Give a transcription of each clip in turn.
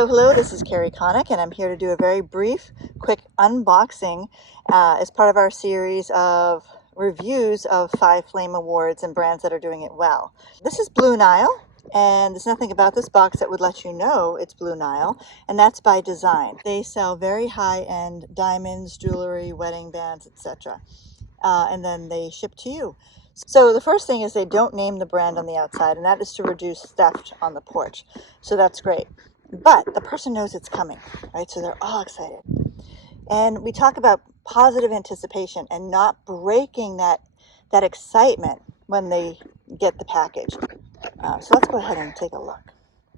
Hello, hello, this is Carrie Connick, and I'm here to do a very brief, quick unboxing as part of our series of reviews of 5 Flame Awards and brands that are doing it well. This is Blue Nile, and there's nothing about this box that would let you know it's Blue Nile, and that's by design. They sell very high-end diamonds, jewelry, wedding bands, etc., and then they ship to you. So the first thing is they don't name the brand on the outside, and that is to reduce theft on the porch. So that's great. But the person knows it's coming, right? So they're all excited. And we talk about positive anticipation and not breaking that excitement when they get the package. So let's go ahead and take a look.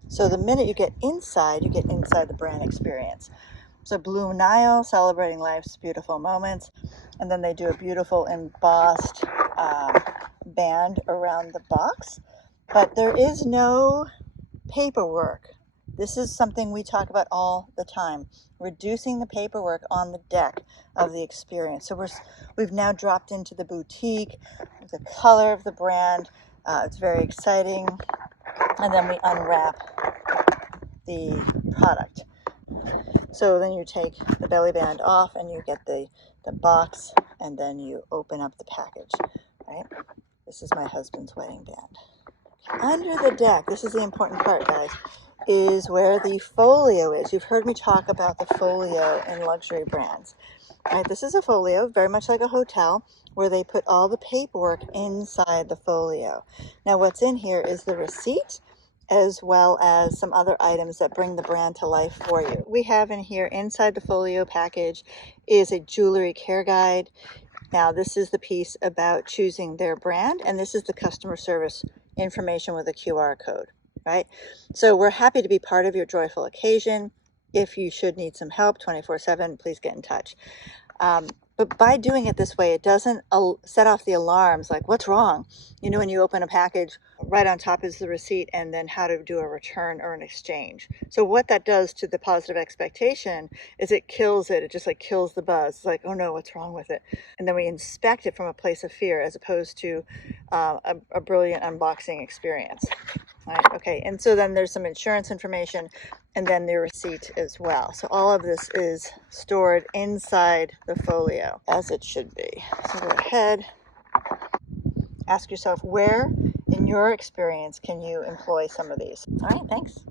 So the minute you get inside the brand experience. So Blue Nile, celebrating life's beautiful moments. And then they do a beautiful embossed band around the box. But there is no paperwork. This is something we talk about all the time, reducing the paperwork on the deck of the experience. So we've now dropped into the boutique, the color of the brand. It's very exciting. And then we unwrap the product. So then you take the belly band off and you get the box, and then you open up the package, right? This is my husband's wedding band. Under the deck, this is the important part, guys, is where the folio is. You've heard me talk about the folio in luxury brands. Right, this is a folio, very much like a hotel, where they put all the paperwork inside the folio. Now what's in here is the receipt, as well as some other items that bring the brand to life for you. We have in here, inside the folio package, is a jewelry care guide. Now this is the piece about choosing their brand, and this is the customer service information with a QR code, right? So we're happy to be part of your joyful occasion. If you should need some help 24/7, please get in touch. But by doing it this way, it doesn't set off the alarms like, what's wrong? You know, when you open a package, right on top is the receipt and then how to do a return or an exchange. So what that does to the positive expectation is it kills it. It just like kills the buzz. It's like, oh no, what's wrong with it? And then we inspect it from a place of fear as opposed to a brilliant unboxing experience. Right, okay, and so then there's some insurance information and then the receipt as well. So all of this is stored inside the folio, as it should be. So go ahead, ask yourself, where in your experience can you employ some of these? All right, thanks.